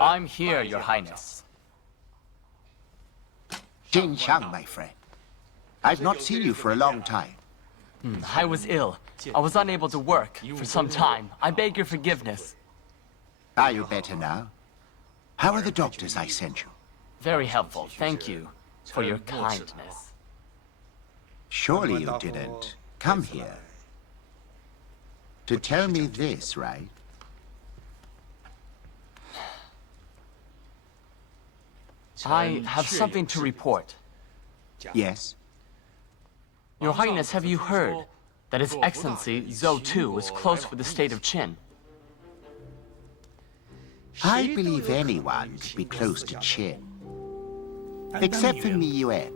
I'm here, Your Highness. Jin Xiang, my friend. I've not seen you for a long time. I was ill. I was unable to work for some time. I beg your forgiveness. Are you better now? How are the doctors I sent you? Very helpful. Thank you for your kindness. Surely you didn't come here to tell me this, right? I have something to report. Yes? Your Highness, have you heard that His Excellency Zhou Tu is close with the state of Qin? I believe anyone could be close to Qin. Except for Mi Yuan.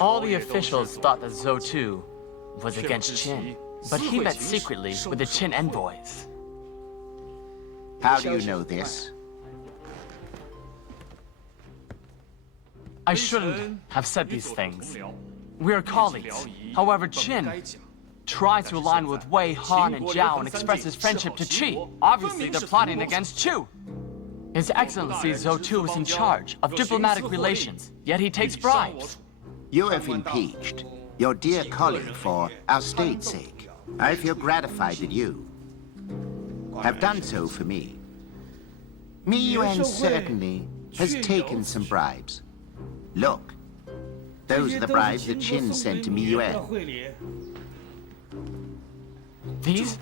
All the officials thought that Zhou Tu was against Qin, but he met secretly with the Qin envoys. How do you know this? I shouldn't have said these things. We are colleagues. However, Qin tries to align with Wei, Han, and Zhao and expresses friendship to Qi. Obviously, they're plotting against Chu. His Excellency Zhou Tu is in charge of diplomatic relations, yet he takes bribes. You have impeached your dear colleague for our state's sake. I feel gratified that you have done so for me. Mi Yuan certainly has taken some bribes. Look, those are the bribes that Qin sent to Mi Yuan. These?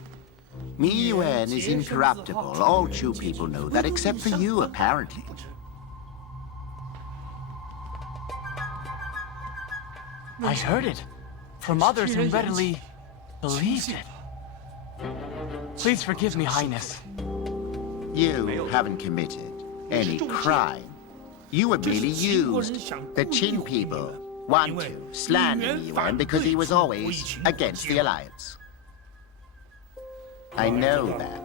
Mi Yuan is incorruptible. All Chu people know that, except for you, apparently. I heard it from others and readily believed it. Please forgive me, Highness. You haven't committed any crime. You were merely used. The Qin people want to slander Mi Yuan because he was always against the alliance. I know that.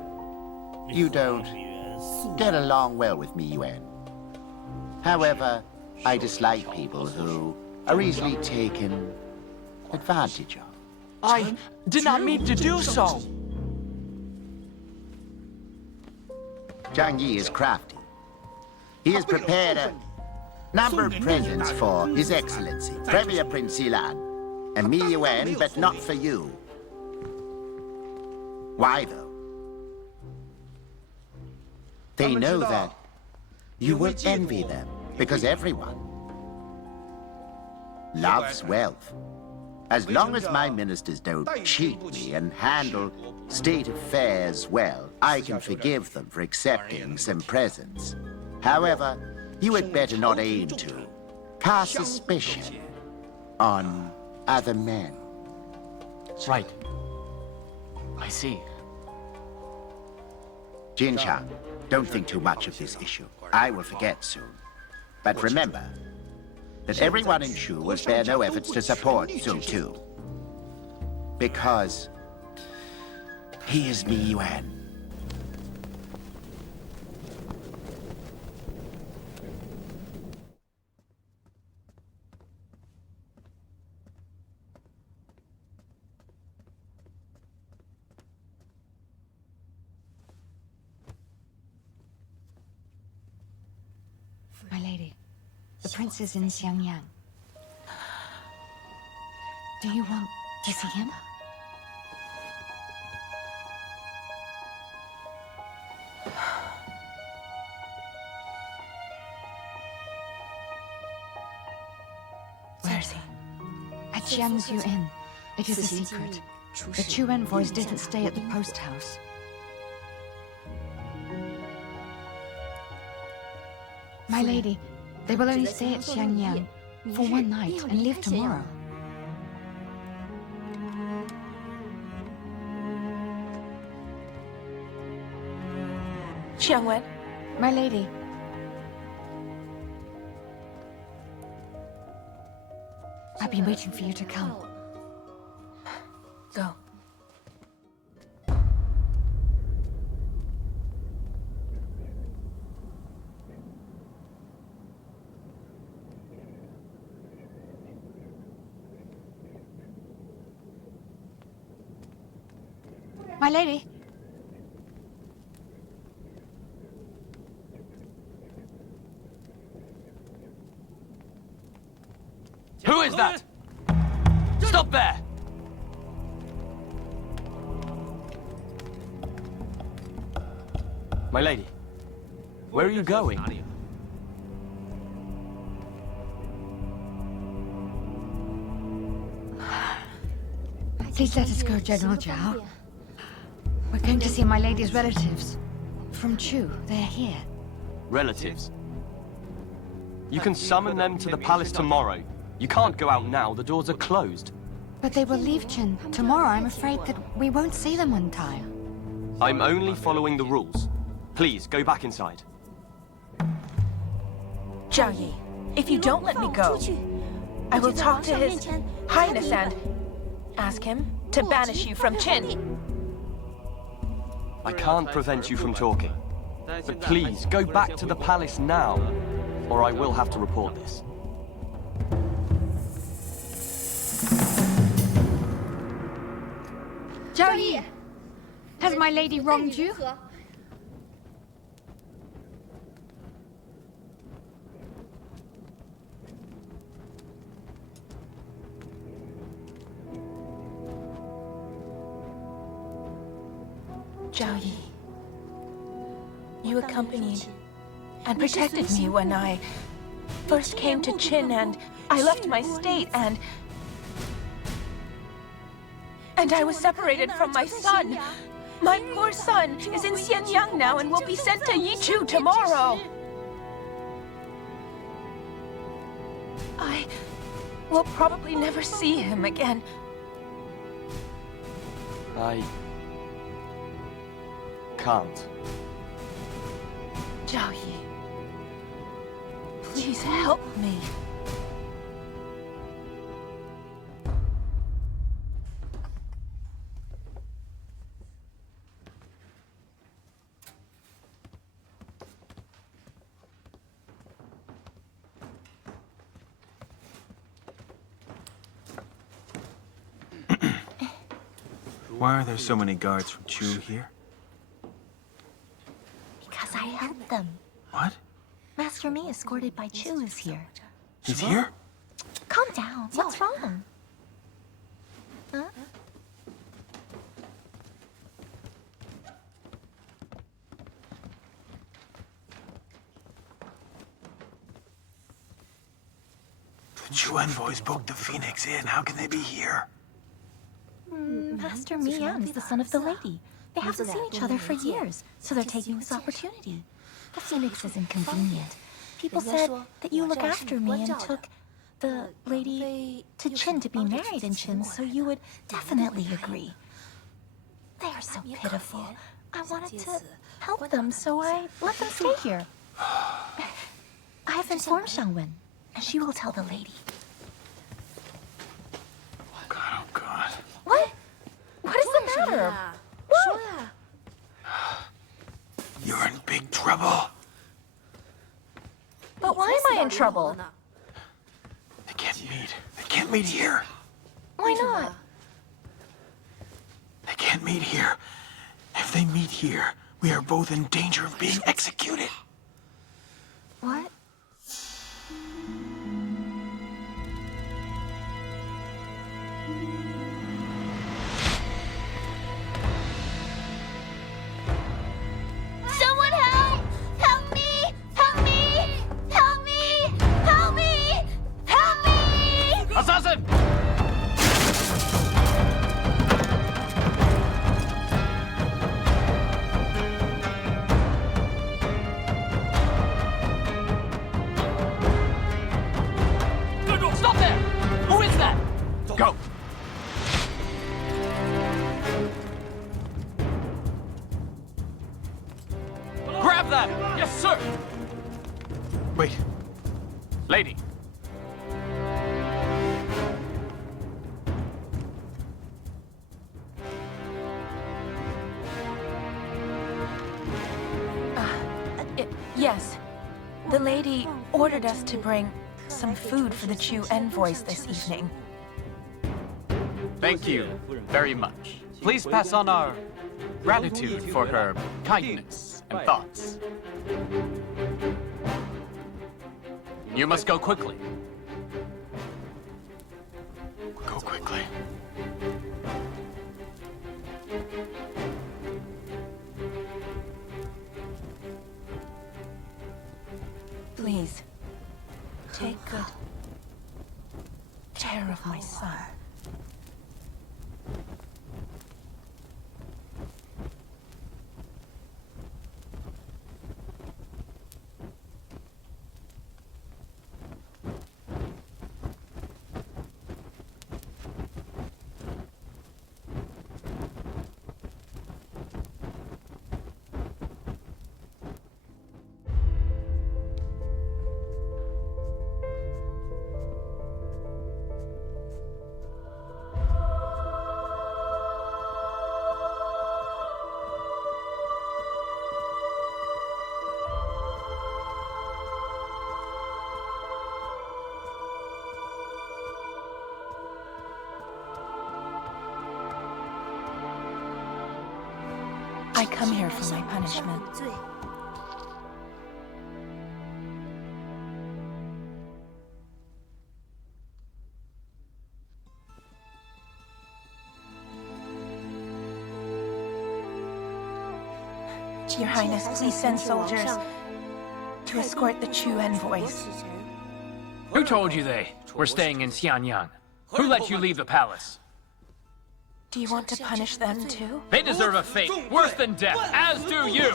You don't get along well with Mi Yuan. However, I dislike people who are easily taken advantage of. I did not mean to do so. Zhang Yi is crafty. He has prepared a number of presents for His Excellency, Premier Prince Yilan, and Mi Yuan, but not for you. Why, though? They know that you will envy them, because everyone loves wealth. As long as my ministers don't cheat me and handle state affairs well, I can forgive them for accepting some presents. However, you had better not aim to cast suspicion on other men. Right. I see. Jin Xiang, don't think too much of this issue. I will forget soon. But remember that everyone in Shu will spare no efforts to support Zhou Tu. Because he is Mi Yuan. My lady, the prince is in Xiangyang. Do you want to see him? Where is he? At Jiangsu Inn. It is a secret. The Chu envoys didn't stay at the post house. My lady, they will only stay at Xiangyang for one night and leave tomorrow. Xiangwen, My lady, I've been waiting for you to come. go. My lady. My lady, where are you going? Please let us go, General Zhao. We're going to see my lady's relatives. From Chu, they're here. Relatives? You can summon them to the palace tomorrow. You can't go out now, the doors are closed. But they will leave Qin. Tomorrow, I'm afraid that we won't see them in time. I'm only following the rules. Please, go back inside. Zhao Yi, if you don't let me go, I will talk to His Highness and ask him to banish you from Qin. I can't prevent you from talking. But please, go back to the palace now, or I will have to report this. Zhao Yi, has my lady wronged you? Zhao Yi, you accompanied and protected me when I first came to Qin and I left my state and I was separated from my son. My poor son is in Xianyang now and will be sent to Yichu tomorrow. I will probably never see him again. I can't. Zhao Yi, please help me. Why are there so many guards from Chu here? Because I helped them. What? Master Mi, escorted by Chu, is here. He's here? Calm down. What's wrong? Huh? The Chu envoys booked the Phoenix Inn. How can they be here? Master Mi is the son of the lady. They haven't seen each other for years, so they're taking this opportunity. The Phoenix is inconvenient. People said that you look after me and took the lady to Qin to be married in Qin, so you would definitely agree. They are so pitiful. I wanted to help them, so I let them stay here. I have informed Shangwen, and she will tell the lady. Oh, God. What? What is the matter? What? You're in big trouble. But why am I in trouble? They can't meet. They can't meet here. Why not? They can't meet here. If they meet here, we are both in danger of being executed. What? Someone help! Help me! Help me! Help me! Help me! Help me! Assassin! Stop there! Who is that? Go! Grab that! Yes, sir! Wait. Lady. Yes. The lady ordered us to bring some food for the Chu envoys this evening. Thank you very much. Please pass on our gratitude for her kindness and thoughts. You must go quickly. Go quickly. I come here for my punishment. Your Highness, please send soldiers to escort the Chu envoys. Who told you they were staying in Xianyang? Who let you leave the palace? Do you want to punish them too? They deserve a fate worse than death, as do you!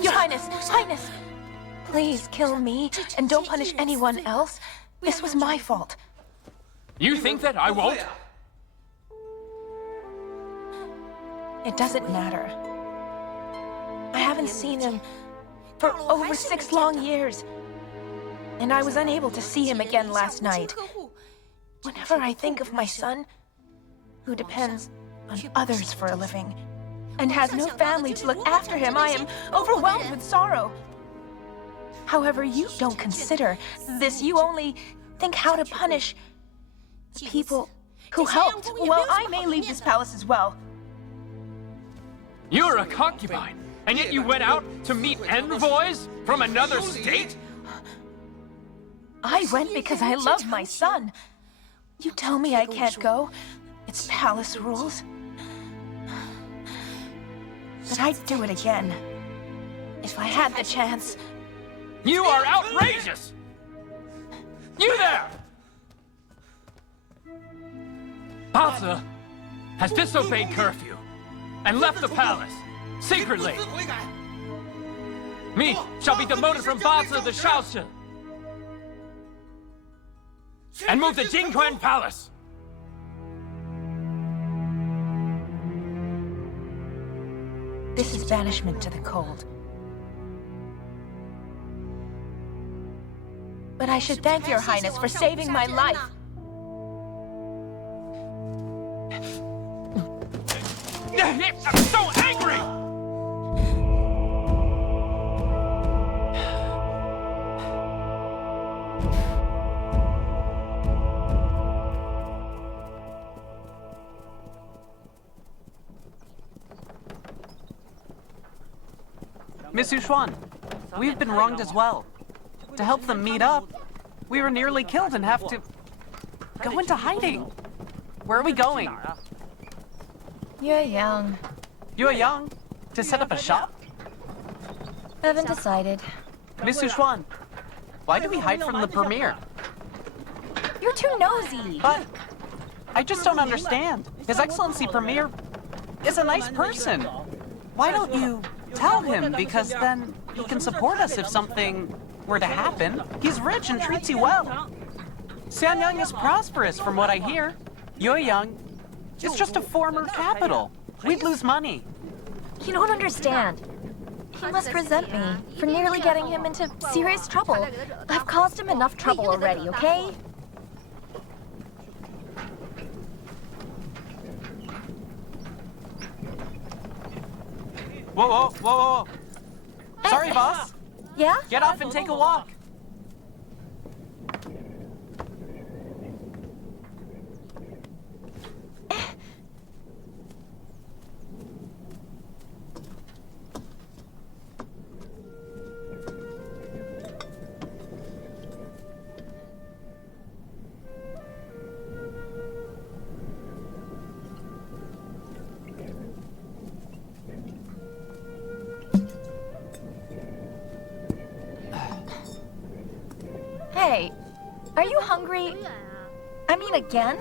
Your Highness! Highness! Please kill me, and don't punish anyone else. This was my fault. You think that I won't? It doesn't matter. I haven't seen him for over 6 long years. And I was unable to see him again last night. Whenever I think of my son, who depends on others for a living, and has no family to look after him, I am overwhelmed with sorrow. However, you don't consider this. You only think how to punish the people who helped. Well, I may leave this palace as well. You're a concubine, and yet you went out to meet envoys from another state? I went because I love my son. You tell me I can't go. It's palace rules. But I'd do it again. If I had the chance. You are outrageous! You there! Bazi has disobeyed curfew and left the palace, secretly. Me shall be demoted from Bazi the Shaoxi and move to Jingquan Palace. This is banishment to the cold. But I should thank your Highness for saving my life. I'm so angry! Miss Yuxuan, we've been wronged as well. To help them meet up, we were nearly killed and have to go into hiding. Where are we going? You're young. You're young? To set up a shop? Haven't decided. Miss Yuxuan, why do we hide from the premier? You're too nosy. But I just don't understand. His Excellency Premier is a nice person. Why don't you tell him? Because then he can support us if something were to happen. He's rich and treats you well. Xianyang is prosperous from what I hear. Yueyang is just a former capital. We'd lose money. You don't understand. He must resent me for nearly getting him into serious trouble. I've caused him enough trouble already, okay? Whoa, whoa, whoa, whoa. Sorry, boss. Yeah? Get off and take a walk. Hey, are you hungry? I mean, again?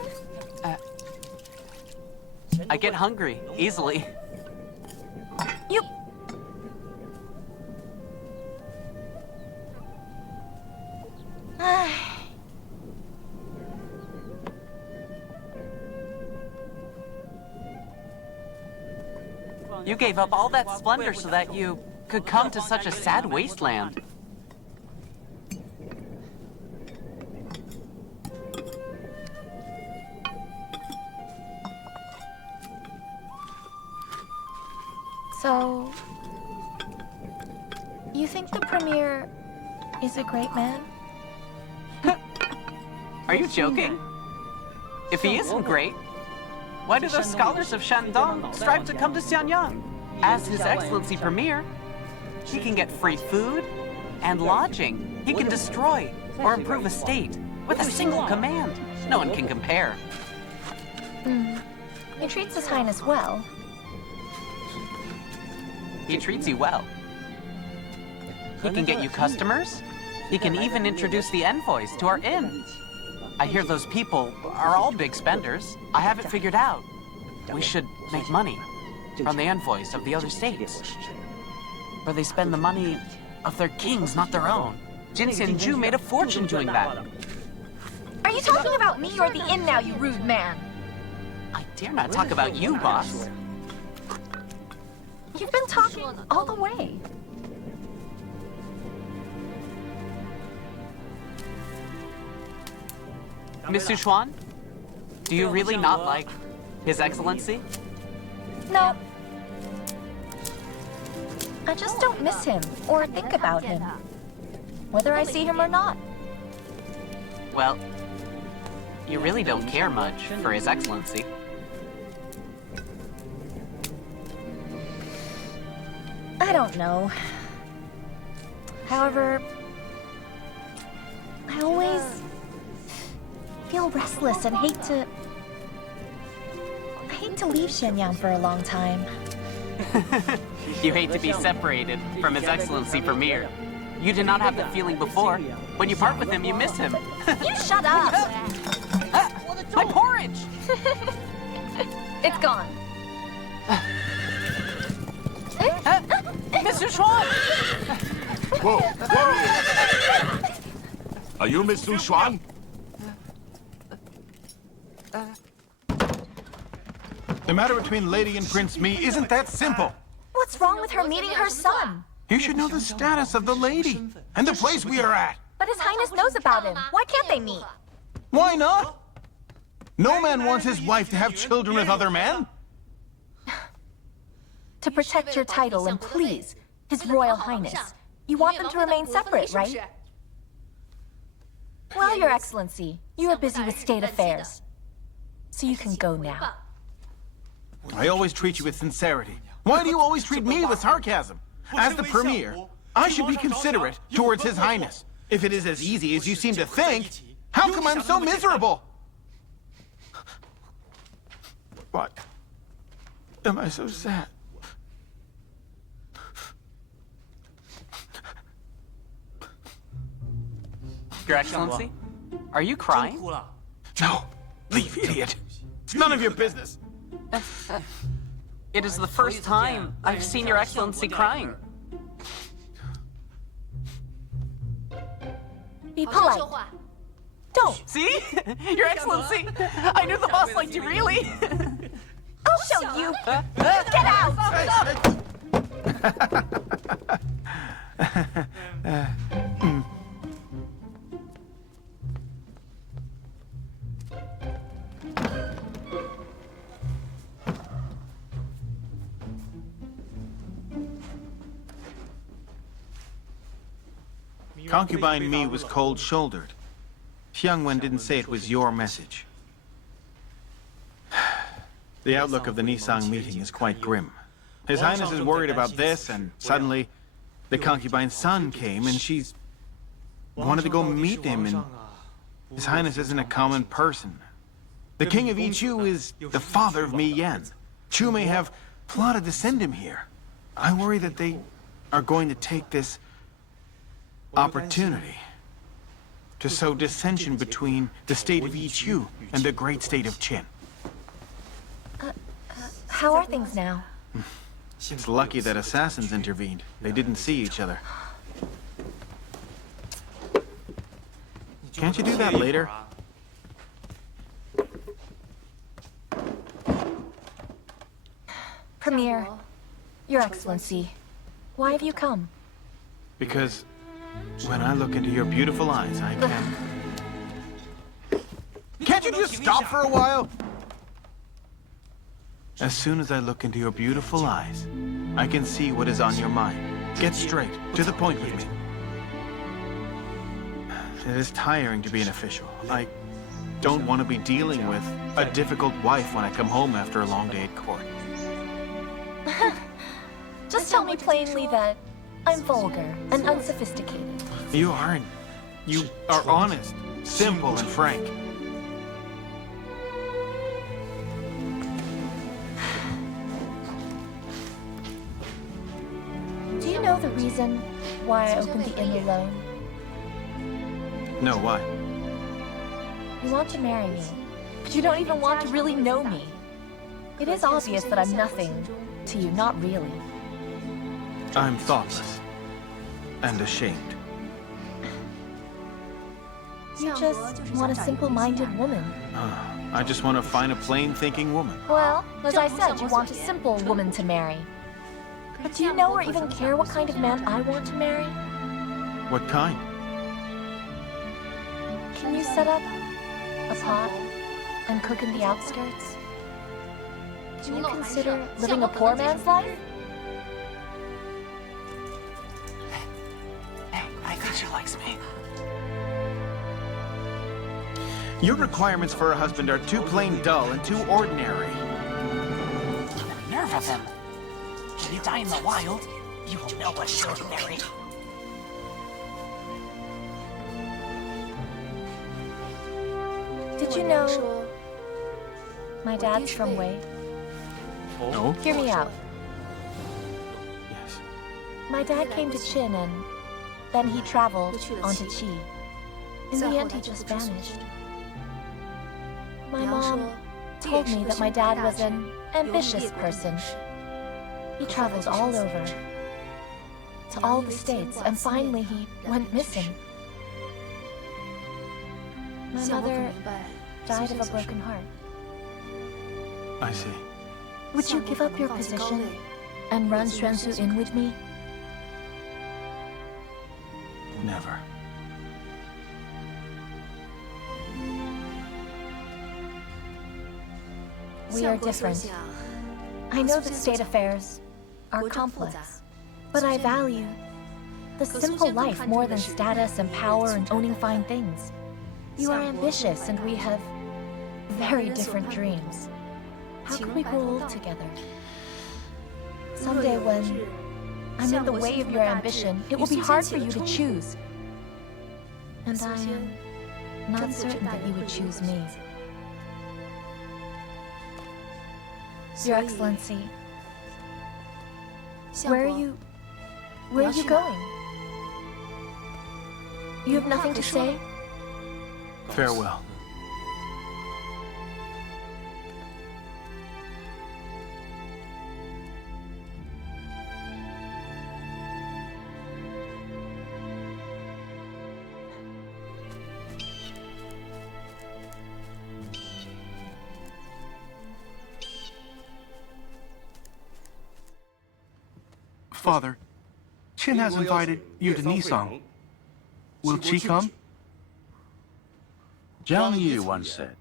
I get hungry easily. You... You gave up all that splendor so that you could come to such a sad wasteland. So... you think the Premier is a great man? Are you joking? If he isn't great, Why do those scholars of Shandong strive to come to Xianyang? As His Excellency Premier, he can get free food and lodging. He can destroy or improve a state with a single command. No one can compare. He treats His Highness well. He treats you well. He can get you customers. He can even introduce the envoys to our inn. I hear those people are all big spenders. I have it figured out. We should make money from the envoys of the other states. Where they spend the money of their kings, not their own. Jin Xianju made a fortune doing that. Are you talking about me or the inn now, you rude man? I dare not talk about you, boss. You've been talking all the way. Miss Xuan, do you really not like His Excellency? No. I just don't miss him or think about him, whether I see him or not. Well, you really don't care much for His Excellency. I don't know. However, I always feel restless and hate to leave Xianyang for a long time. You hate to be separated from His Excellency Premier. You did not have that feeling before. When you part with him, you miss him. You shut up! My porridge! It's gone. Mr. Xuan! Whoa, whoa! Are you Miss Su Xuan? The matter between Lady and Prince Mi isn't that simple. What's wrong with her meeting her son? You should know the status of the lady and the place we are at. But His Highness knows about him. Why can't they meet? Why not? No man wants his wife to have children with other men. To protect your title and please His Royal Highness. You want them to remain separate, right? Well, Your Excellency, you are busy with state affairs. So you can go now. I always treat you with sincerity. Why do you always treat me with sarcasm? As the Premier, I should be considerate towards His Highness. If it is as easy as you seem to think, how come I'm so miserable? Why am I so sad? Your Excellency, are you crying? No, leave, idiot. It's none of your business. It is the first time I've seen Your Excellency crying. Be polite. Don't. See? Your Excellency, I knew the boss liked you really. I'll show you. Get out! Concubine Mi was cold-shouldered. Xiangwen didn't say it was your message. The outlook of the Nisang meeting is quite grim. His Highness is worried about this, and suddenly the concubine's son came, and she's wanted to go meet him, and His Highness isn't a common person. The King of Yichu is the father of Mi Yan. Chu may have plotted to send him here. I worry that they are going to take this opportunity to sow dissension between the state of Yichu and the great state of Qin. How are things now? It's lucky that assassins intervened. They didn't see each other. Can't you do that later? Premier, Your Excellency, why have you come? Because when I look into your beautiful eyes, I can... Can't you just stop for a while? As soon as I look into your beautiful eyes, I can see what is on your mind. Get straight, to the point with me. It is tiring to be an official. I don't want to be dealing with a difficult wife when I come home after a long day at court. Just tell me plainly that I'm vulgar and unsophisticated. You aren't. You are honest, simple, and frank. Do you know the reason why I opened the inn alone? No, why? You want to marry me, but you don't even want to really know me. It is obvious that I'm nothing to you, not really. I'm thoughtless and ashamed. You just want a simple-minded woman. I just want to find a plain-thinking woman. Well, as I said, you want a simple woman to marry. But do you know or even care what kind of man I want to marry? What kind? Can you set up a pot and cook in the outskirts? Do you consider living a poor man's life? Hey, I think she likes me. Your requirements for a husband are too plain dull and too ordinary. Nerve of him. When you die in the wild, you will know what's ordinary. Did you know my dad's from Wei? No? Hear me out. Yes. My dad came to Qin and then he traveled on to Qi. In the end, he just vanished. My mom told me that my dad was an ambitious person. He traveled all over, to all the states, and finally he went missing. My mother died of a broken heart. I see. Would you give up your position and run Xuansu Inn with me? Never. We are different. I know that state affairs are complex, but I value the simple life more than status and power and owning fine things. You are ambitious and we have very different dreams. How can we grow old together? Someday when I'm in the way of your ambition, it will be hard for you to choose. And I am not certain that you would choose me. Your Excellency, where are you going? You have nothing to say? Farewell. Father, Qin has invited you to Nisang. Will Qi come? Jiang Yi once said,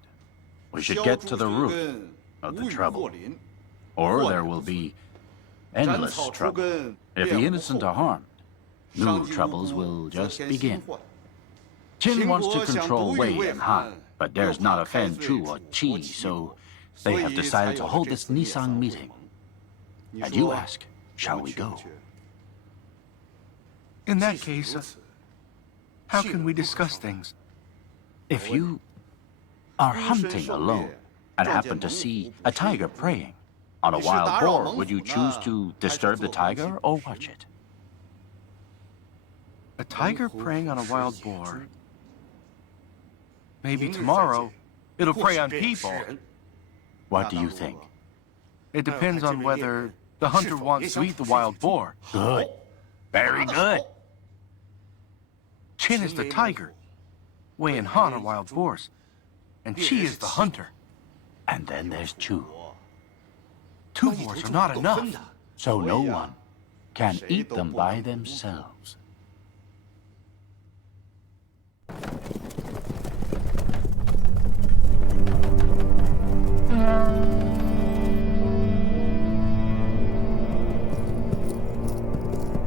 we should get to the root of the trouble, or there will be endless trouble. If the innocent are harmed, new troubles will just begin. Qin wants to control Wei and Han, but dares not offend Chu or Qi, so they have decided to hold this Nisang meeting. And you ask, shall we go? In that case, how can we discuss things? If you are hunting alone and happen to see a tiger preying on a wild boar, would you choose to disturb the tiger or watch it? A tiger preying on a wild boar. Maybe tomorrow it'll prey on people. What do you think? It depends on whether the hunter wants to eat the wild boar. Good. Very good. Qin is the tiger. Wei and Han are wild boars. And Qi is the hunter. And then there's Chu. Two boars are not enough. So no one can eat them by themselves.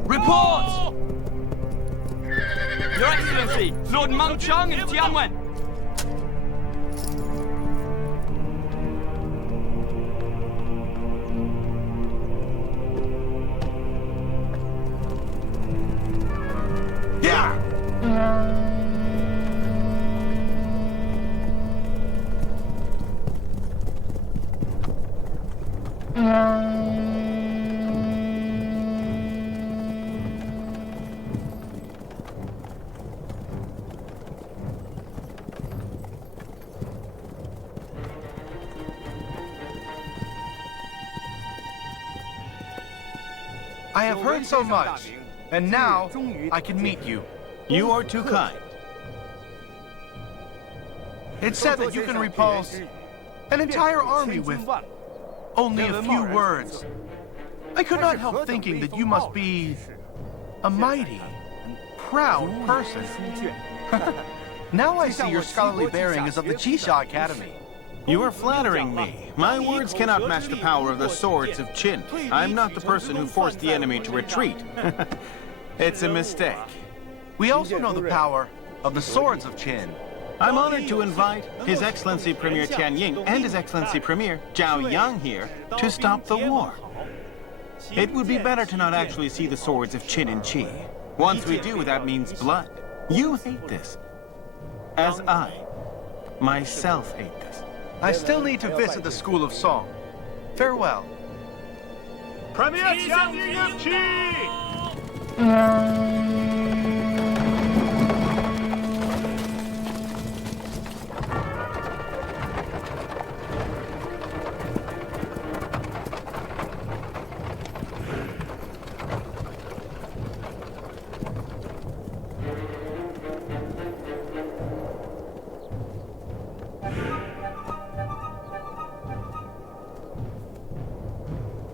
Report! Your Excellency, Lord Mengchang and Tianwen. I have heard so much, and now I can meet you. You are too kind. It's said that you can repulse an entire army with only a few words. I could not help thinking that you must be a mighty, proud person. Now I see your scholarly bearing is of the Qixia Academy. You are flattering me. My words cannot match the power of the swords of Qin. I'm not the person who forced the enemy to retreat. It's a mistake. We also know the power of the swords of Qin. I'm honored to invite His Excellency Premier Tianying and His Excellency Premier Zhao Yang here to stop the war. It would be better to not actually see the swords of Qin and Qi. Once we do, that means blood. You hate this, as I myself hate this. I still need to visit the School of Song. Farewell. Premier Tianying of Qi!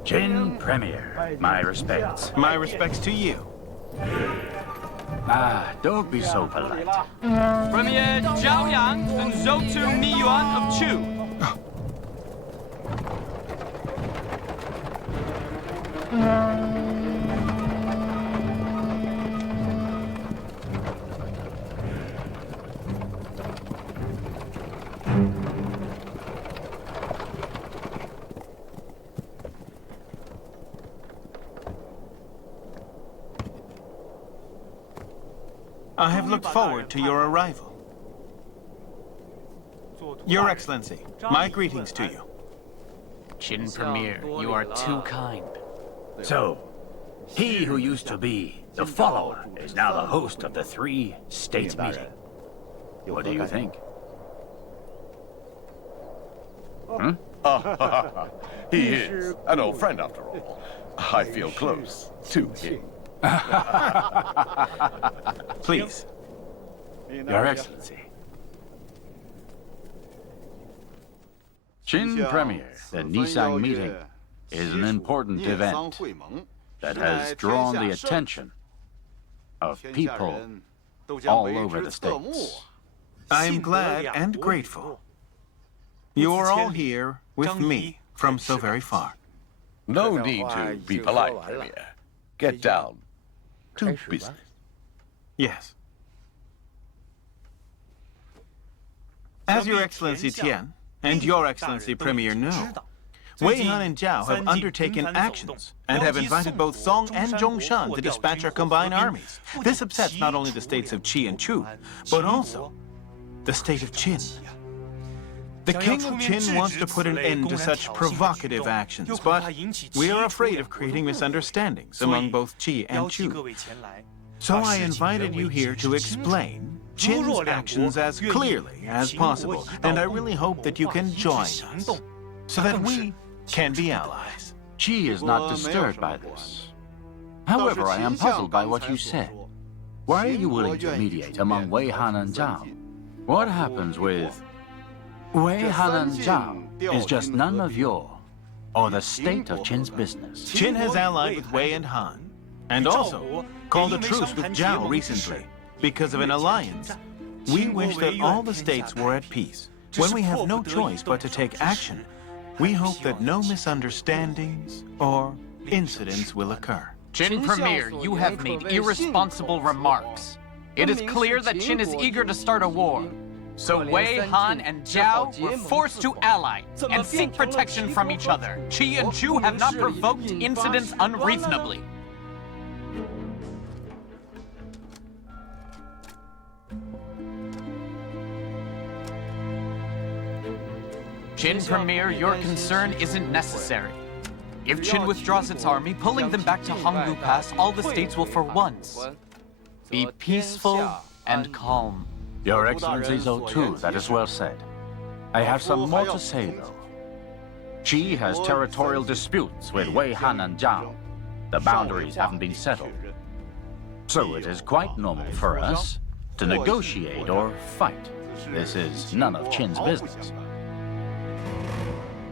Qin Premier, my respects. My respects to you. Ah, don't be so polite. Premier Zhao Yang and Zhou Miyuan of Chu. I have looked forward to your arrival. Your Excellency, my greetings to you. Qin Premier, you are too kind. So, he who used to be the follower is now the host of the Three States meeting. What do you think? He is an old friend after all. I feel close to him. Please. Your Excellency. Qin Premier, the Nisang meeting is an important event that has drawn the attention of people all over the States. I am glad and grateful. You are all here with me from so very far. No need to be polite, Premier. Get down to business. Yes. As Your Excellency Tian and Your Excellency Premier know, Wei Han and Zhao have undertaken actions and have invited both Song and Zhongshan to dispatch our combined armies. This upsets not only the states of Qi and Chu, but also the state of Qin. The King of Qin wants to put an end to such provocative actions, but we are afraid of creating misunderstandings among both Qi and Chu. So I invited you here to explain Qin's actions as clearly as possible, and I really hope that you can join us, so that we can be allies. Qi is not disturbed by this. However, I am puzzled by what you said. Why are you willing to mediate among Wei Han and Zhao? What happens with Wei Han and Zhao is just none of your or the state of Qin's business. Qin has allied with Wei and Han, and also called a truce with Zhao recently because of an alliance. We wish that all the states were at peace. When we have no choice but to take action, we hope that no misunderstandings or incidents will occur. Qin Premier, you have made irresponsible remarks. It is clear that Qin is eager to start a war. So Wei, Han, and Zhao were forced to ally and seek protection from each other. Qi and Chu have not provoked incidents unreasonably. Qin Premier, your concern isn't necessary. If Qin withdraws its army, pulling them back to Honggu Pass, all the states will for once be peaceful and calm. Your Excellency Zhou, that is well said. I have some more to say, though. Qi has territorial disputes with Wei, Han, and Zhao. The boundaries haven't been settled. So it is quite normal for us to negotiate or fight. This is none of Qin's business.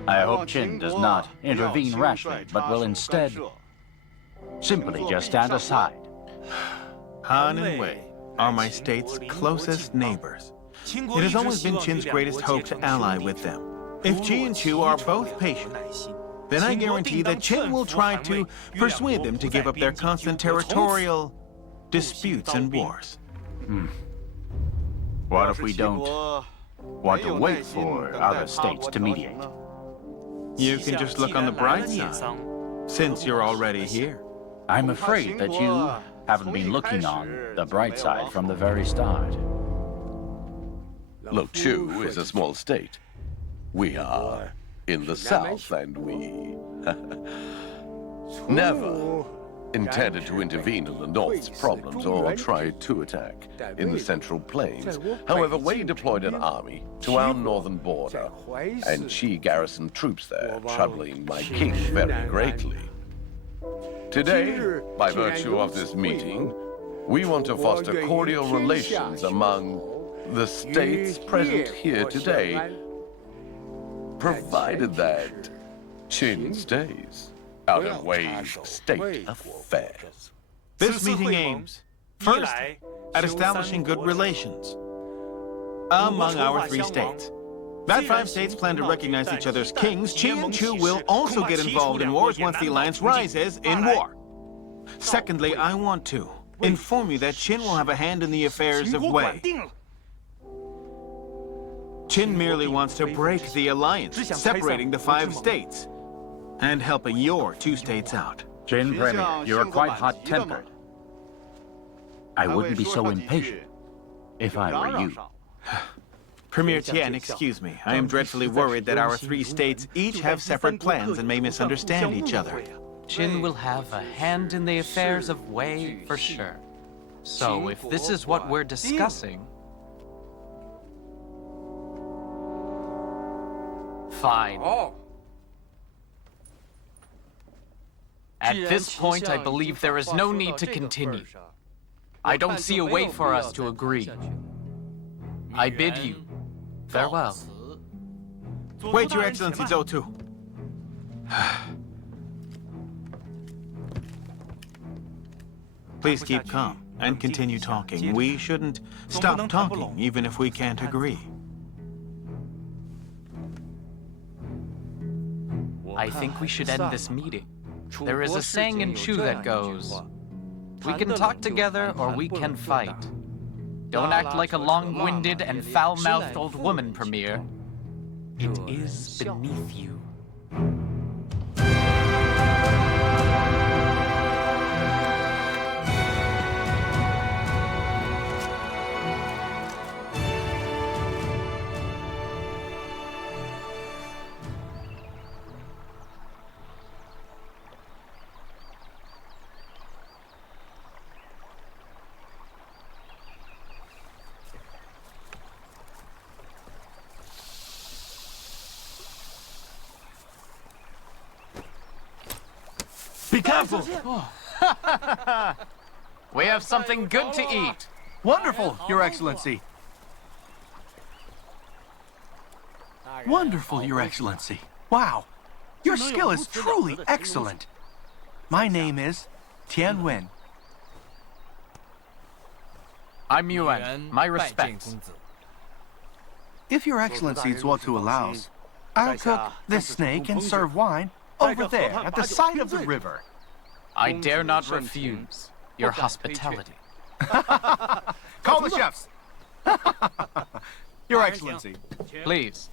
I hope Qin does not intervene rashly, but will instead simply just stand aside. Han and Wei are my state's closest neighbors. It has always been Qin's greatest hope to ally with them. If Qi and Chu are both patient, then I guarantee that Qin will try to persuade them to give up their constant territorial disputes and wars. What if we don't want to wait for other states to mediate? You can just look on the bright side, since you're already here. I'm afraid that you haven't been looking on the bright side from the very start. Look, Chu is a small state. We are in the south, and we never intended to intervene in the north's problems or try to attack in the central plains. However, Wei deployed an army to our northern border, and Qi garrisoned troops there, troubling my king very greatly. Today, by virtue of this meeting, we want to foster cordial relations among the states present here today, provided that Qin stays out of Wei's state affairs. This meeting aims, first, at establishing good relations among our 3 states. That 5 states plan to recognize each other's kings. Qi and Chu will also get involved in wars once the alliance rises in war. Secondly, I want to inform you that Qin will have a hand in the affairs of Wei. Qin merely wants to break the alliance, separating the 5 states, and helping your 2 states out. Qin Premier, you are quite hot-tempered. I wouldn't be so impatient if I were you. Premier Tian, excuse me. I am dreadfully worried that our 3 states each have separate plans and may misunderstand each other. Qin will have a hand in the affairs of Wei for sure. So if this is what we're discussing... Fine. At this point, I believe there is no need to continue. I don't see a way for us to agree. I bid you farewell. Wait, Your Excellency Zhou. Please keep calm and continue talking. We shouldn't stop talking, even if we can't agree. I think we should end this meeting. There is a saying in Chu that goes, "We can talk together or we can fight." Don't act like a long-winded and foul-mouthed old woman, Premier. It is beneath you. Be careful! We have something good to eat. Wonderful, Your Excellency. Wonderful, Your Excellency. Wow, your skill is truly excellent. My name is Tian Wen. I'm Yuan. My respects. If Your Excellency Zuotu allows, I'll cook this snake and serve wine over there at the side of the river. I dare not refuse your hospitality. Call the chefs! Your Excellency. Please.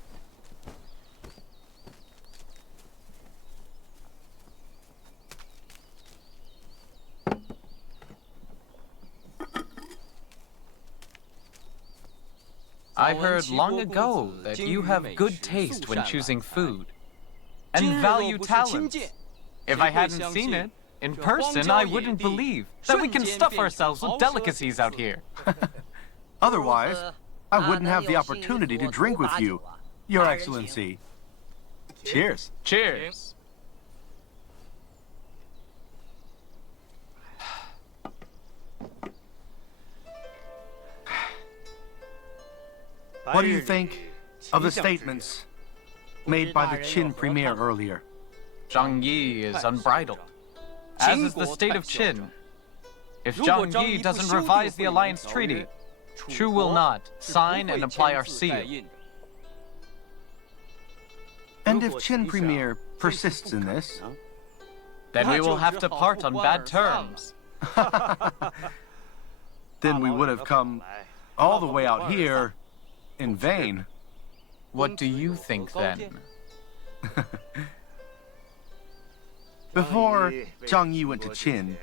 I heard long ago that you have good taste when choosing food, and value talents If I hadn't seen it in person, I wouldn't believe that we can stuff ourselves with delicacies out here. Otherwise, I wouldn't have the opportunity to drink with you, Your Excellency. Cheers. Cheers. What do you think of the statements made by the Qin Premier earlier? Zhang Yi is unbridled, as is the state of Qin. If Zhang Yi doesn't revise the alliance treaty, Chu will not sign and apply our seal. And if Qin Premier persists in this, then we will have to part on bad terms. then we would have come all the way out here in vain. What do you think then? Before Zhang Yi went to Qin,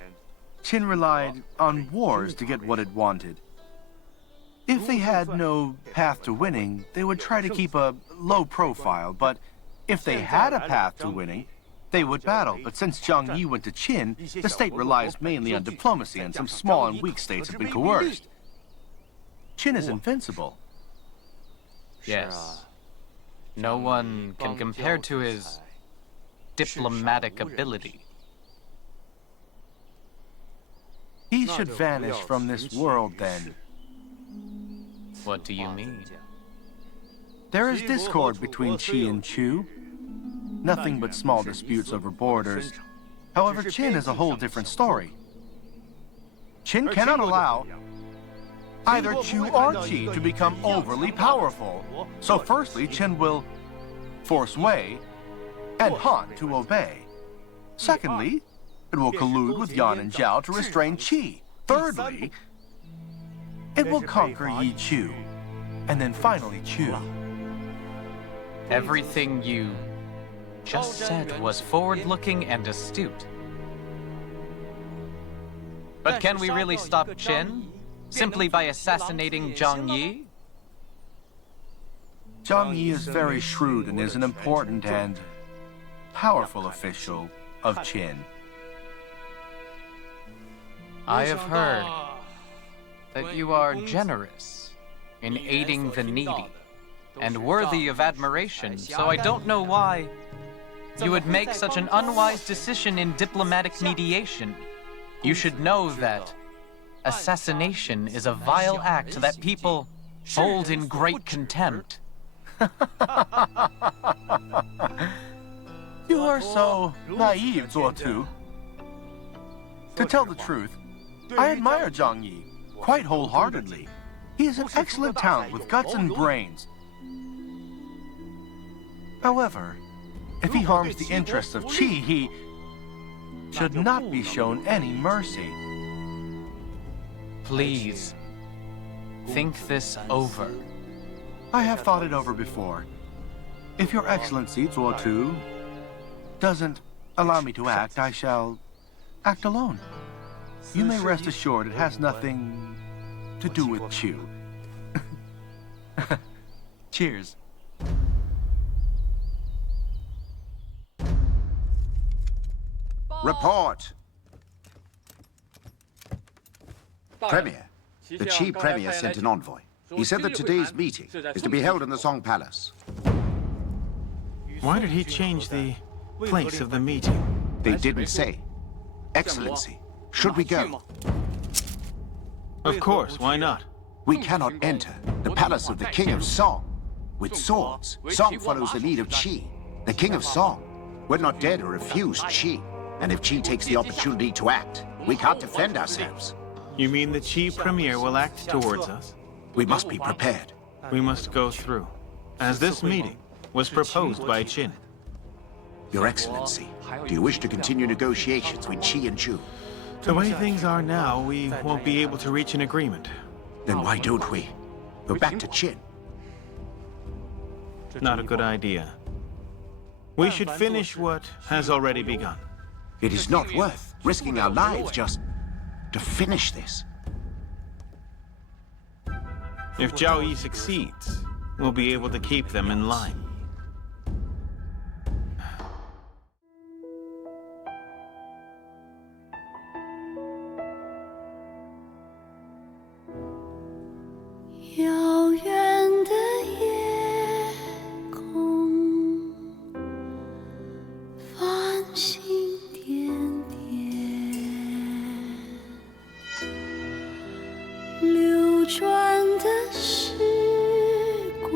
Qin relied on wars to get what it wanted. If they had no path to winning, they would try to keep a low profile, but if they had a path to winning, they would battle. But since Zhang Yi went to Qin, the state relies mainly on diplomacy, and some small and weak states have been coerced. Qin is invincible. Yes. No one can compare to his diplomatic ability. He should vanish from this world, then. What do you mean? There is discord between Qi and Chu. Nothing but small disputes over borders. However, Qin is a whole different story. Qin cannot allow either Chu or Qi to become overly powerful. So firstly, Qin will force Wei and Han to obey. Secondly, it will collude with Yan and Zhao to restrain Qi. Thirdly, it will conquer Yi Chu. And then finally, Chu. Everything you just said was forward-looking and astute. But can we really stop Qin simply by assassinating Zhang Yi? Zhang Yi is very shrewd and is an important and powerful official of Qin. I have heard that you are generous in aiding the needy and worthy of admiration, so I don't know why you would make such an unwise decision in diplomatic mediation. You should know that assassination is a vile act that people hold in great contempt. You are so naive, Zuotu. To tell the truth, I admire Zhang Yi quite wholeheartedly. He is an excellent talent with guts and brains. However, if he harms the interests of Qi, he should not be shown any mercy. Please, think this over. I have thought it over before. If Your Excellency, Zuotu, doesn't allow me to act, I shall act alone. You may rest assured it has nothing to do with Chu. Cheers. Report! Premier, the Qi Premier sent an envoy. He said that today's meeting is to be held in the Song Palace. Why did he change the place of the meeting? They didn't say. Excellency, should we go? Of course, why not? We cannot enter the palace of the King of Song with swords. Song follows the lead of Qi. The King of Song would not dare to refuse Qi. And if Qi takes the opportunity to act, we can't defend ourselves. You mean the Qi Premier will act towards us? We must be prepared. We must go through, as this meeting was proposed by Qin. Your Excellency, do you wish to continue negotiations with Qi and Chu? The way things are now, we won't be able to reach an agreement. Then why don't we go back to Qin? Not a good idea. We should finish what has already begun. It is not worth risking our lives just to finish this. If Zhao Yi succeeds, we'll be able to keep them in line. 星点点，流转的时光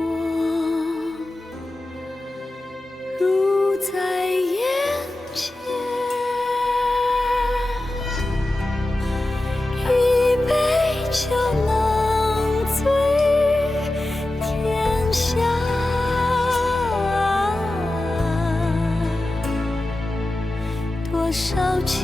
如在眼前，一杯酒能醉天下。多少情